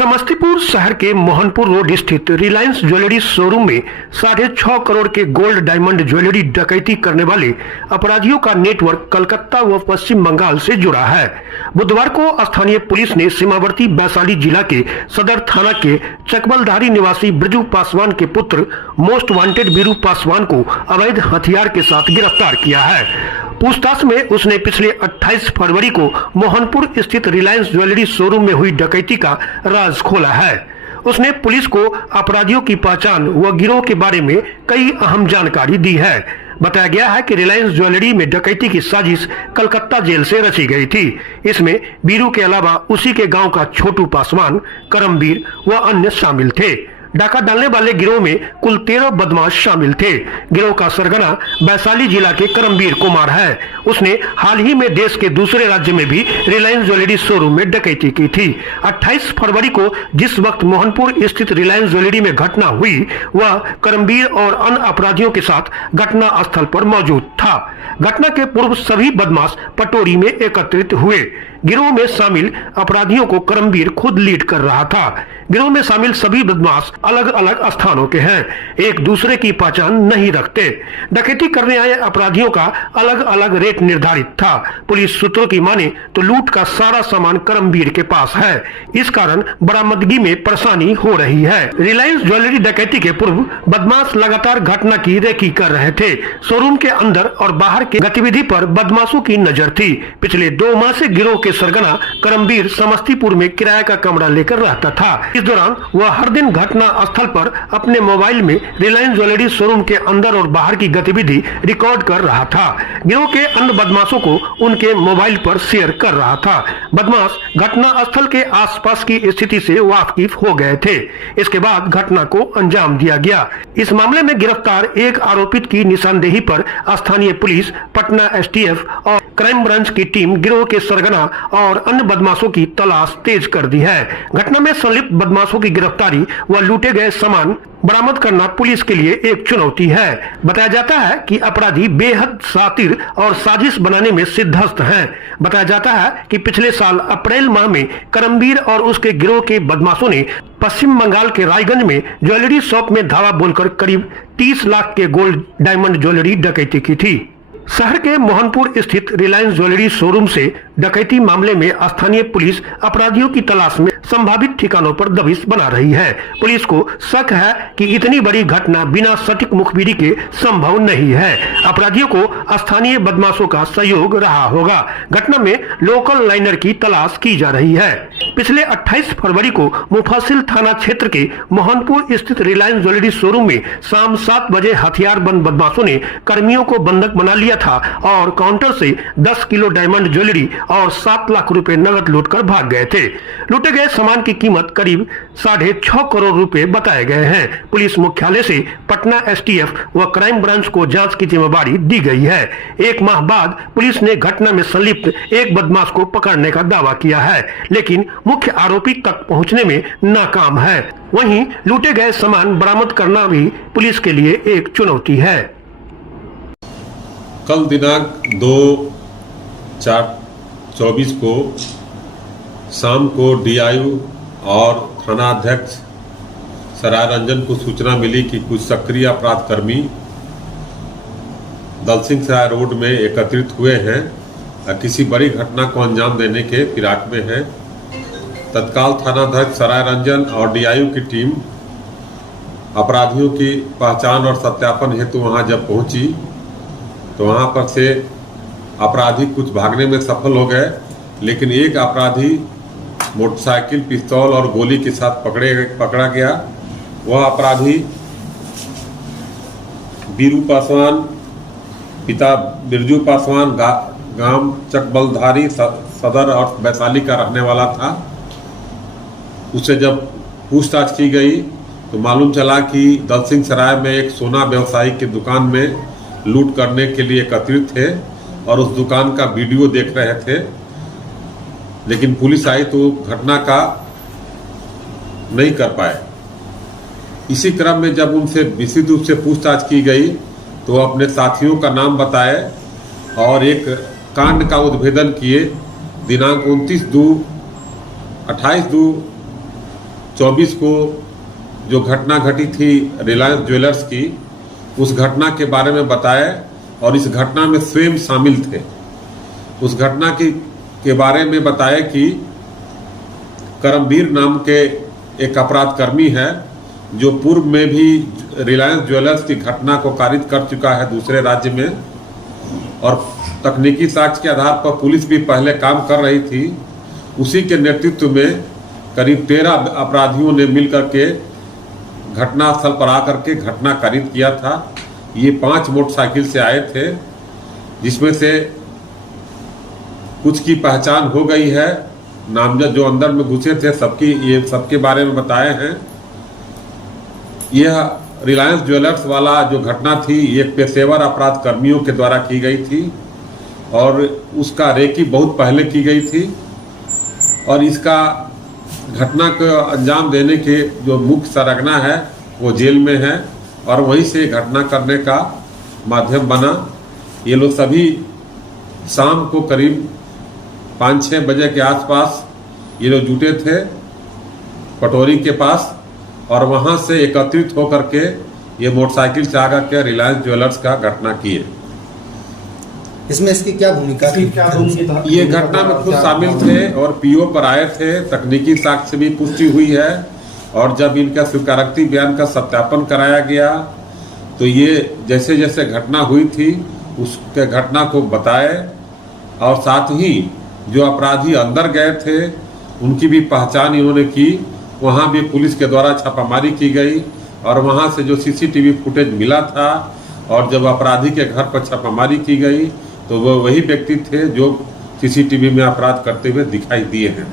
समस्तीपुर शहर के मोहनपुर रोड स्थित रिलायंस ज्वेलरी शोरूम में 6.5 करोड़ के गोल्ड डायमंड ज्वेलरी डकैती करने वाले अपराधियों का नेटवर्क कलकत्ता व पश्चिम बंगाल से जुड़ा है। बुधवार को स्थानीय पुलिस ने सीमावर्ती वैशाली जिला के सदर थाना के चकबलधारी निवासी ब्रजू पासवान के पुत्र मोस्ट वांटेड बीरू पासवान को अवैध हथियार के साथ गिरफ्तार किया है। पूछताछ में उसने पिछले 28 फरवरी को मोहनपुर स्थित रिलायंस ज्वेलरी शोरूम में हुई डकैती का राज खोला है। उसने पुलिस को अपराधियों की पहचान व गिरोह के बारे में कई अहम जानकारी दी है। बताया गया है कि रिलायंस ज्वेलरी में डकैती की साजिश कलकत्ता जेल से रची गई थी। इसमें बीरू के अलावा उसी के गांव का छोटू पासवान, करमवीर व अन्य शामिल थे। डाका डालने वाले गिरोह में कुल 13 बदमाश शामिल थे। गिरोह का सरगना वैशाली जिला के करमवीर कुमार है। उसने हाल ही में देश के दूसरे राज्य में भी रिलायंस ज्वेलरी शोरूम में डकैती की थी। 28 फरवरी को जिस वक्त मोहनपुर स्थित रिलायंस ज्वेलरी में घटना हुई, वह करमवीर और अन्य अपराधियों के साथ घटना स्थल पर मौजूद था। घटना के पूर्व सभी बदमाश पटोरी में एकत्रित हुए। गिरोह में शामिल अपराधियों को करमवीर खुद लीड कर रहा था। गिरोह में शामिल सभी बदमाश अलग अलग स्थानों के हैं, एक दूसरे की पहचान नहीं रखते। डकैती करने आए अपराधियों का अलग अलग रेट निर्धारित था। पुलिस सूत्रों की माने तो लूट का सारा सामान करमवीर के पास है। इस कारण बरामदगी में परेशानी हो रही है। रिलायंस ज्वेलरी डकैती के पूर्व बदमाश लगातार घटना की रेकी कर रहे थे। शोरूम के अंदर और बाहर की गतिविधि पर बदमाशों की नजर थी। पिछले 2 माह से गिरोह के सरगना करमवीर समस्तीपुर में किराए का कमरा लेकर रहता था। इस दौरान वह हर दिन घटना स्थल पर अपने मोबाइल में रिलायंस ज्वेलरी शोरूम के अंदर और बाहर की गतिविधि रिकॉर्ड कर रहा था। गिरोह के अन्य बदमाशों को उनके मोबाइल पर शेयर कर रहा था। बदमाश घटना स्थल के आसपास की स्थिति से वाकिफ हो गए थे। इसके बाद घटना को अंजाम दिया गया। इस मामले में गिरफ्तार एक आरोपित की निशानदेही पर स्थानीय पुलिस, पटना एसटीएफ और क्राइम ब्रांच की टीम गिरोह के सरगना और अन्य बदमाशों की तलाश तेज कर दी है। घटना में संलिप्त बदमाशों की गिरफ्तारी व लूटे गए सामान बरामद करना पुलिस के लिए एक चुनौती है। बताया जाता है कि अपराधी बेहद शातिर और साजिश बनाने में सिद्धहस्त हैं। बताया जाता है कि पिछले साल अप्रैल माह में करमवीर और उसके गिरोह के बदमाशों ने पश्चिम बंगाल के रायगंज में ज्वेलरी शॉप में धावा बोलकर करीब 30 लाख के गोल्ड डायमंड ज्वेलरी डकैती की थी। शहर के मोहनपुर स्थित रिलायंस ज्वेलरी शोरूम से डकैती मामले में स्थानीय पुलिस अपराधियों की तलाश में संभावित ठिकानों पर दबिश बना रही है। पुलिस को शक है कि इतनी बड़ी घटना बिना सटीक मुखबिरी के संभव नहीं है। अपराधियों को स्थानीय बदमाशों का सहयोग रहा होगा। घटना में लोकल लाइनर की तलाश की जा रही है। पिछले 28 फरवरी को मुफस्सिल थाना क्षेत्र के मोहनपुर स्थित रिलायंस ज्वेलरी शोरूम में शाम 7 बजे हथियारबंद बदमाशों ने कर्मियों को बंधक बना लिया था और काउंटर से 10 किलो डायमंड ज्वेलरी और 7 लाख रुपए नगद लूटकर भाग गए थे। लूटे गए सामान की कीमत करीब 6.5 करोड़ रुपए बताए गए हैं। पुलिस मुख्यालय से पटना एसटीएफ व क्राइम ब्रांच को जांच की जिम्मेदारी दी गई है। 1 माह बाद पुलिस ने घटना में संलिप्त एक बदमाश को पकड़ने का दावा किया है, लेकिन मुख्य आरोपी तक पहुंचने में नाकाम है। वहीं लूटे गए सामान बरामद करना भी पुलिस के लिए एक चुनौती है। कल दिनांक 2/4/24 को शाम को डीआईयू और थानाध्यक्ष सराय रंजन को सूचना मिली कि कुछ सक्रिय अपराध कर्मी दलसिंह सराय रोड में एकत्रित हुए हैं और किसी बड़ी घटना को अंजाम देने के फिराक में हैं। तत्काल थानाध्यक्ष सराय रंजन और डीआईयू की टीम अपराधियों की पहचान और सत्यापन हेतु वहां जब पहुंची तो वहां पर से अपराधी कुछ भागने में सफल हो गए, लेकिन एक अपराधी मोटरसाइकिल, पिस्तौल और गोली के साथ पकड़ा गया। वह अपराधी बीरू पासवान, पिता बिरजू पासवान, गांव चकबलधारी सदर और वैशाली का रहने वाला था। उससे जब पूछताछ की गई तो मालूम चला कि दलसिंह सराय में एक सोना व्यवसायी की दुकान में लूट करने के लिए एकत्रित थे और उस दुकान का वीडियो देख रहे थे। लेकिन पुलिस आई तो घटना का नहीं कर पाए। इसी क्रम में जब उनसे विशेष रूप से पूछताछ की गई तो अपने साथियों का नाम बताए और एक कांड का उद्भेदन किए। दिनांक 28/2 24 को जो घटना घटी थी रिलायंस ज्वेलर्स की, उस घटना के बारे में बताए और इस घटना में स्वयं शामिल थे। उस घटना के बारे में बताए कि करमवीर नाम के एक अपराधकर्मी है जो पूर्व में भी रिलायंस ज्वेलर्स की घटना को कारित कर चुका है दूसरे राज्य में, और तकनीकी साक्ष्य के आधार पर पुलिस भी पहले काम कर रही थी। उसी के नेतृत्व में करीब 13 अपराधियों ने मिलकर के घटनास्थल पर आकर के घटना कारित किया था। ये 5 मोटरसाइकिल से आए थे, जिसमें से कुछ की पहचान हो गई है। नामजद जो अंदर में घुसे थे सबके बारे में बताए हैं। यह रिलायंस ज्वेलर्स वाला जो घटना थी एक पेशेवर अपराध कर्मियों के द्वारा की गई थी और उसका रेकी बहुत पहले की गई थी, और इसका घटना को अंजाम देने के जो मुख्य सरगना है वो जेल में है और वहीं से घटना करने का माध्यम बना। ये लोग सभी शाम को करीब 5-6 बजे के आसपास ये लोग जुटे थे पटोरी के पास, और वहां से एकत्रित होकर के ये मोटरसाइकिल से आकर के रिलायंस ज्वेलर्स का घटना किए। इसमें इसकी क्या भूमिका थी? ये घटना में खुद शामिल थे और पीओ पर आए थे। तकनीकी साक्ष्य भी पुष्टि हुई है, और जब इनका स्वीकारोक्ति बयान का सत्यापन कराया गया तो ये जैसे जैसे घटना हुई थी उसके घटना को बताए, और साथ ही जो अपराधी अंदर गए थे उनकी भी पहचान इन्होंने की। वहाँ भी पुलिस के द्वारा छापामारी की गई और वहाँ से जो सीसीटीवी फुटेज मिला था और जब अपराधी के घर पर छापामारी की गई तो वो वही व्यक्ति थे जो सीसीटीवी में अपराध करते हुए दिखाई दिए हैं।